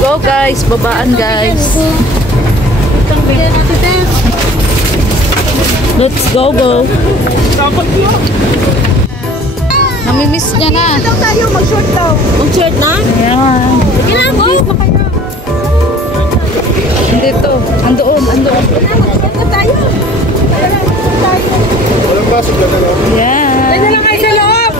go guys, babaan guys. Let's go. Namimiss niya na. Mag-short daw. Mag-short na? Ayan. Sige na, go! Dito. Andoon. Mag-short na tayo. Walang pasok na lang. Ayan. Ano lang kayo sa loob?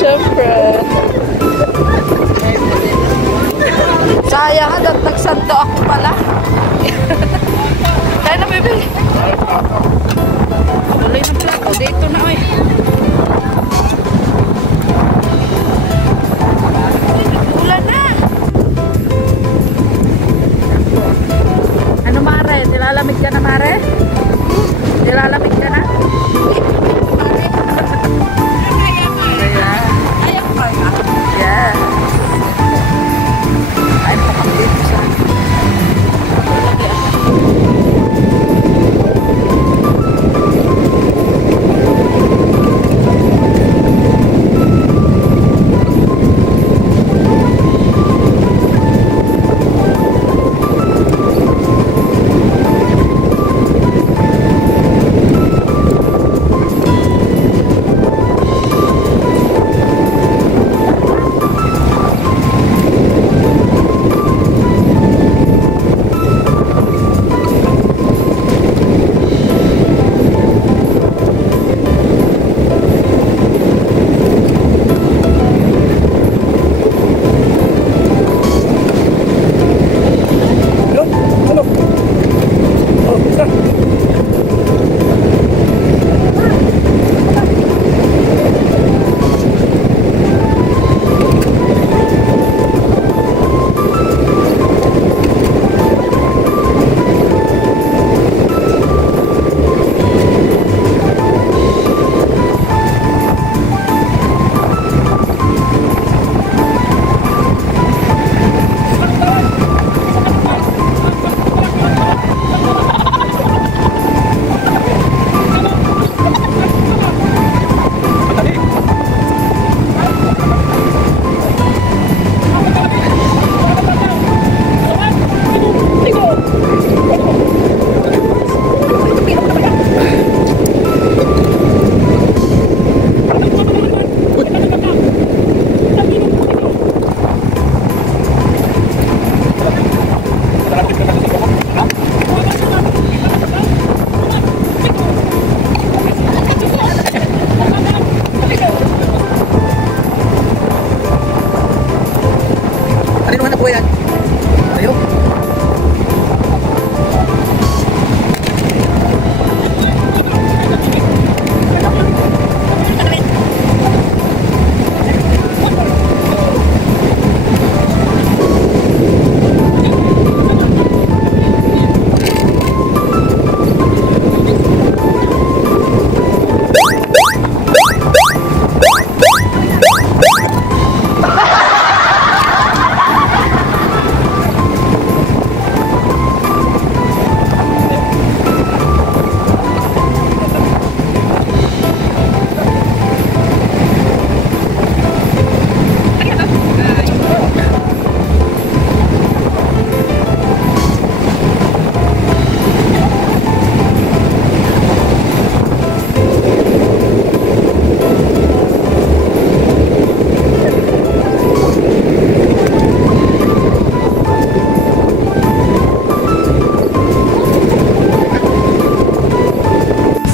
Siyempre. Sayang nga, nagsanto ako pala. Tayo na, bebe. Tuloy ng plato. Dito na, oy. Ulan na. Ano, Mare? Nilalamig ka na, Mare? Nilalamig ka na? Yeah. Ay, pakapit siya.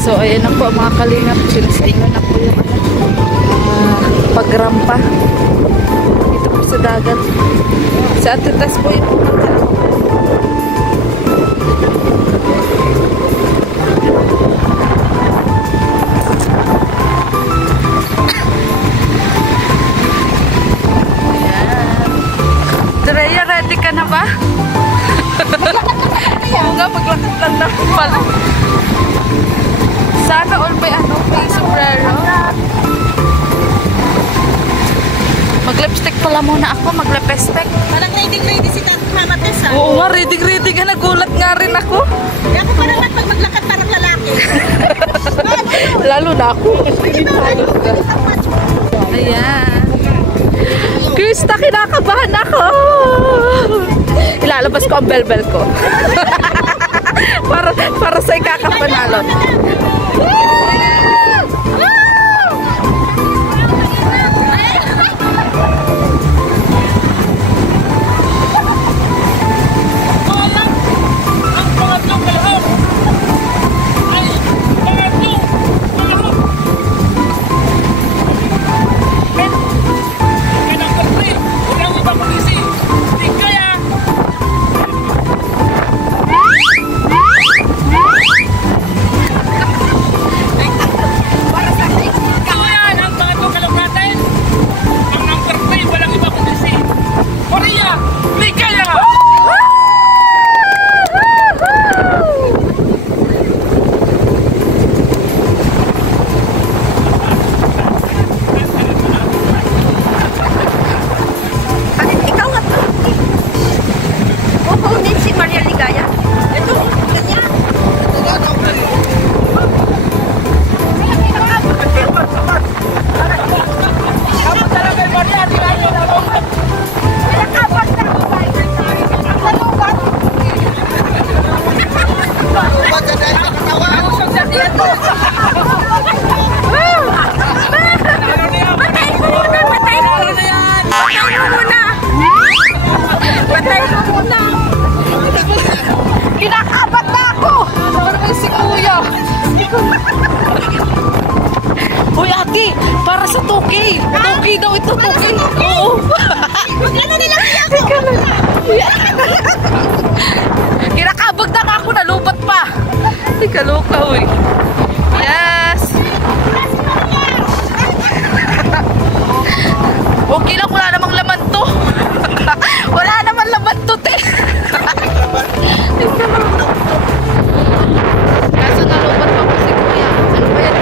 So ayan na po mga kalingap, sinasayo na po yung pagrampa dito po sa dagat. Sa atitas po yung ayan. Treya, ready ka na ba? Oo nga, maglakad lang na pala. Sana all may may sombrero. Mag-lipstick pala muna ako. Mag-lipstick. Parang ready si Mama Tessa. Oo nga, ready ka. Nagulat nga rin ako. Kaya ako parang pag maglakad parang lalaki. Lalo na ako. Ayan. Krista, kinakabahan ako. Ilalabas ko ang bell-bell ko. para sa ikakapanalo. Hoy ate, para sa 2K. 2K daw ito, 2K. Oo. Ano nila kaya ako? Kinakabag na ako, nalubat pa. Ika loka, uy. Yes. Okay lang, wala namang laman to. Wala namang laman to, te. Kaso nalubat pa po si kuya. Ano ba yan?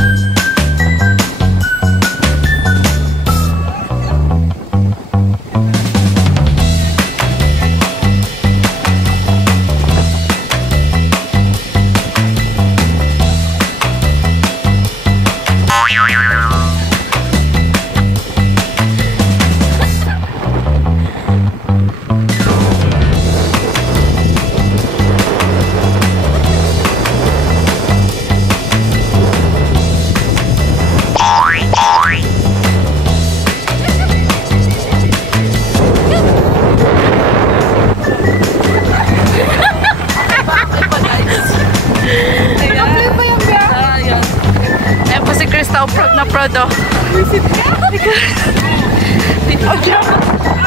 Kinakabag na ka ako. Proud na proud oh.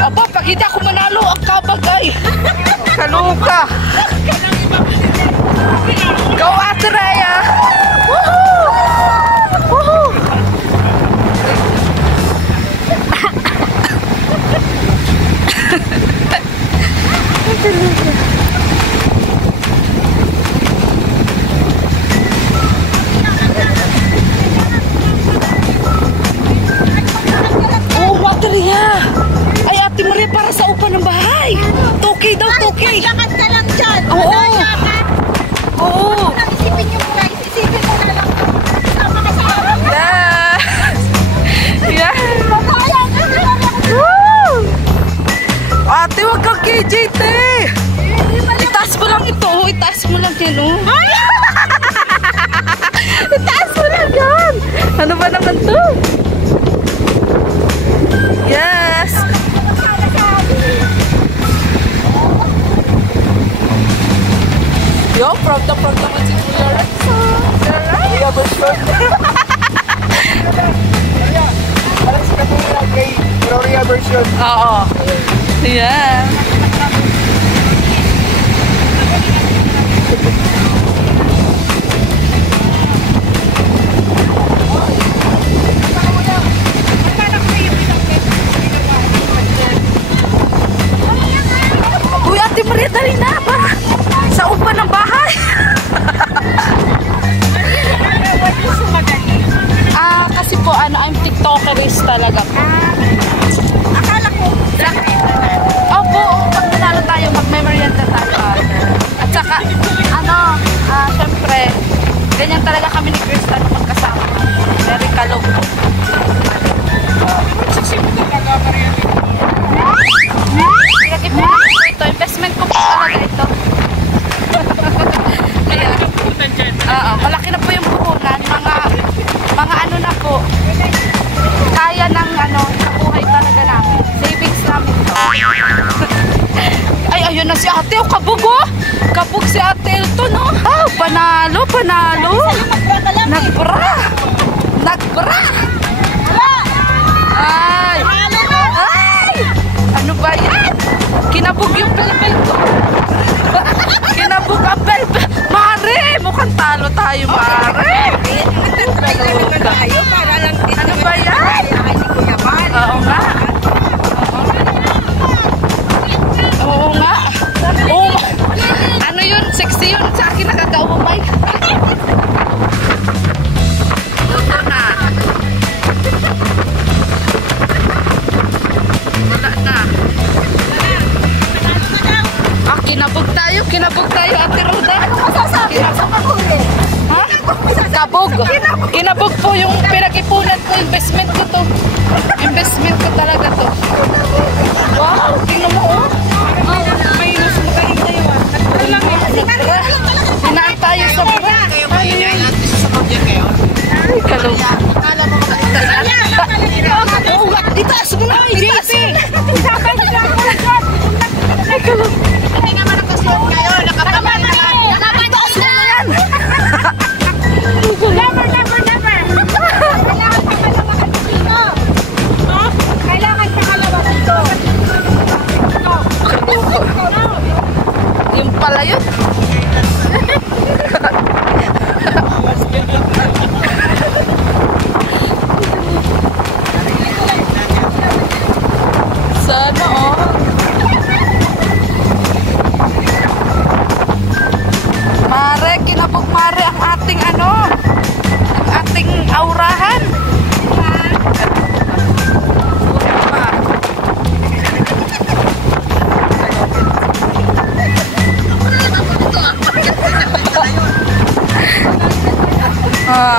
Aba, pag hindi ako manalo, ang kabagay. Kaluka. Go Ate Rhea. Woohoo! Woohoo! Ay, Ate Maria, para sa upa ng bahay. 2K daw, 2K. Lakad ka lang dyan. Oo. Oo. Isipin yung price. version. Parang si Katuna kay Gloria version. Oo. Ayan. Uy, Ate Maria, dali na. Para sa upa ng bahay. Kasi po, I'm TikTokerist talaga po. Akala ko. Opo, pag nanalo tayo, mag-memorianda tayo. At saka, syempre, ganyan talaga kami ni Krista nung magkasama. Very kalog po. Ito, investment ko po talaga ito. Ayan. Malaki na po yung puhunan. Mga ano na po. Kaya ng nabuhay talaga namin. Savings namin ito. Ay, ayun na si ate. Oh, kabog oh. Kabog si ate ito, no? Oh, panalo, panalo. Nagbra. Nagbra. Ay. Ay. Ano ba yan? Kinabog yung pelpel ko. Kinabog ang pelpel. Mare, mukhang talo tayo, Mare. Ano ba yan? Oo nga. Oo nga. Oo nga. Ano yun? Sexy yun. Sa akin nakakaumay. Ito na. Wala na. Kinabog tayo. Kinabog tayo, Ate Roda. Ha? Kabog. Kinabog po yung pinag-ipunan ko. Investment ko to. Investment ko talaga to. Wow, tingnan mo oh. May nus magaling tayo ah. Hinaan tayo sa bra. Ay, kalong. Itaas mo na. Itaas mo na. Ay, kalong. Hindi naman nakasuot kayo. Nakapamay na yan. Itaas mo na yan. Never, never, never. Kailangan pakalawa dito. Yung pala yun. Sana oh. Mare, kinabog Mare ang ating ang ating aurahan.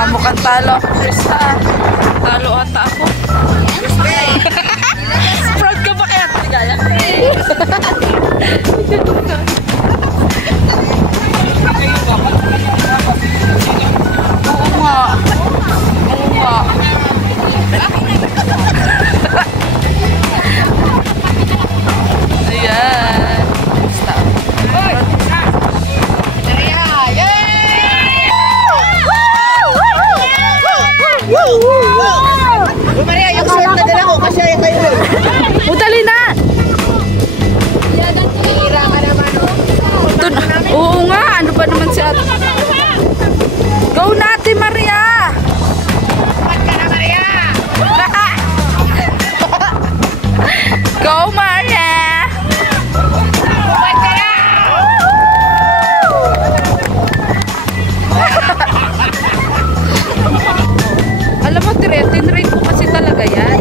Mukhang talo ako, Krista. Talo ata ako. Proud ka ba kaya? Tigaya? Oo nga. Oo nga. Ayan. Stop. Maria, yung shirt na dala ko kasi ay kayo. Dali na. Hira ka naman oh. Oo nga. Ano ba naman si ate? Go natin, Maria. Ba't ka na, Maria? Go, Maria. Ba't ka na? Alam mo, tinrate ko kasi talaga yan.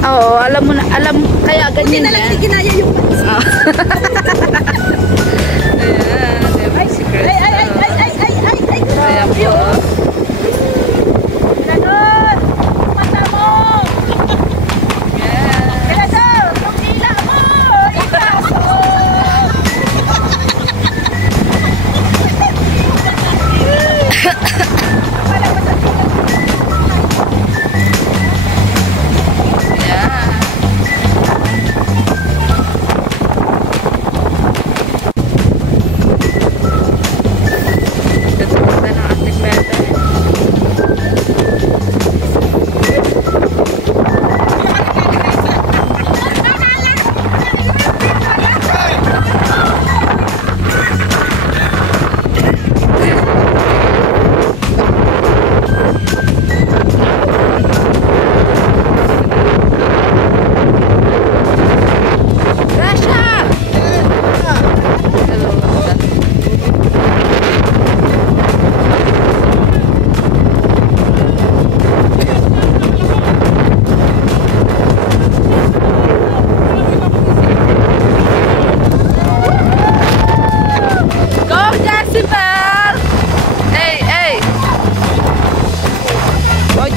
Oo, alam mo na, kaya ganyan yan. Hindi ginaya yung Ayan, diba si Krista? ay. Ayan po. Ganon! Mata mo! Ayan. Ganon! Yung hila mo! Itaas mo! Ayan.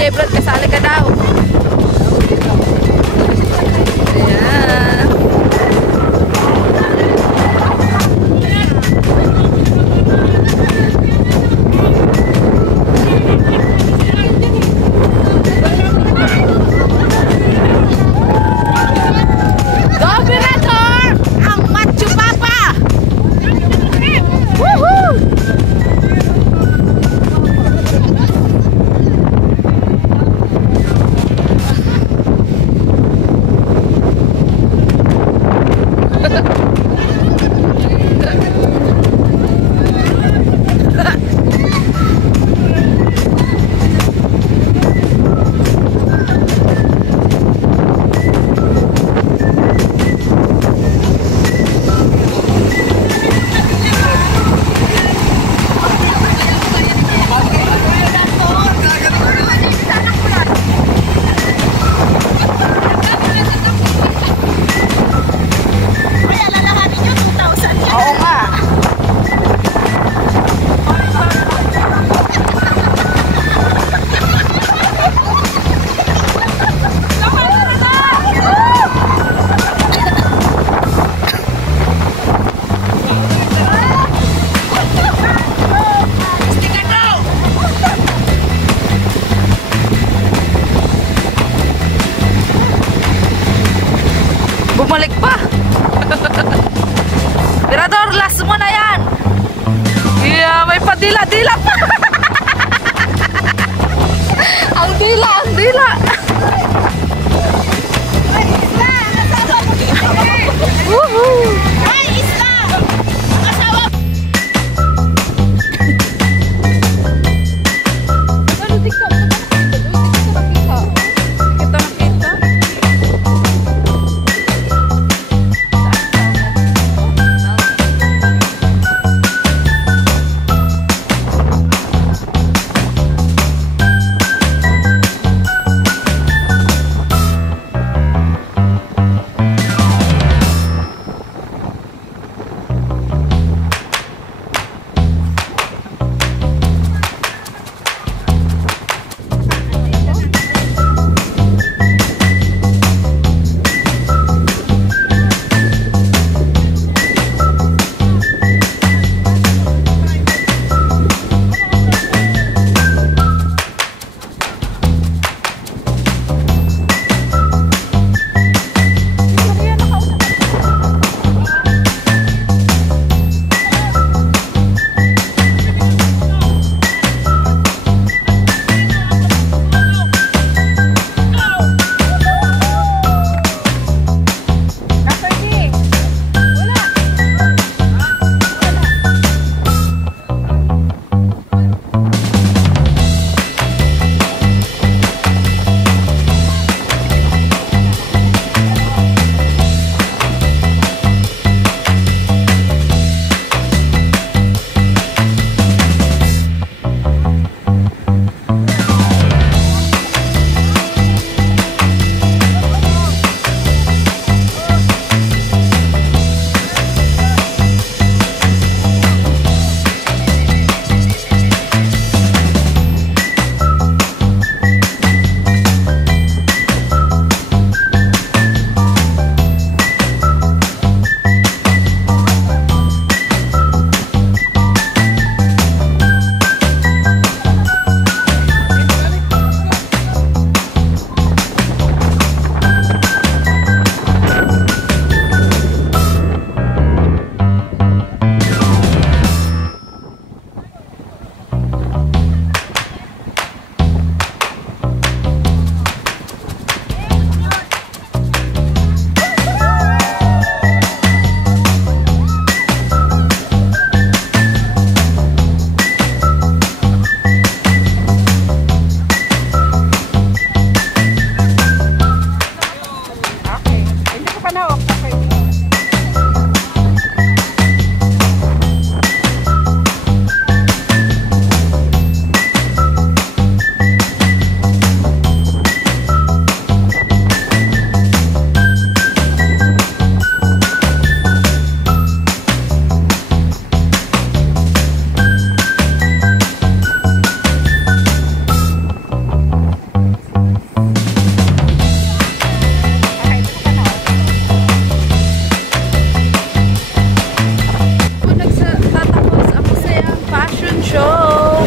Jebrod, kasali ka daw. Ayan. Gobernador! Ang Machu Papa! Woohoo! Oo nga. Bumalik pa. Mirador, last mo na yan. Yeah, may padila-dila pa. Ang dila, ang dila. Woohoo! Ay, isla! Asawa! Kita nakita.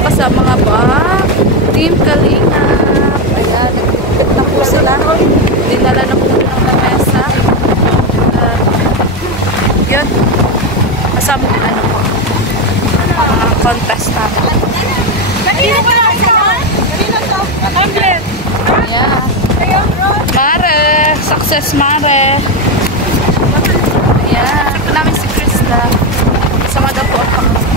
kasama nga ba? Team Kalinga. Ayan, nagpipit na po sila. Dinala na po ng lamesa. Yun. Kasama ko ano po. Mga contest namin. Kanina pa lang ito. Kanina to. Amblet. Ayan. Mare. Success Mare. Ayan. Ito namin si Krista. Sama daw po ako.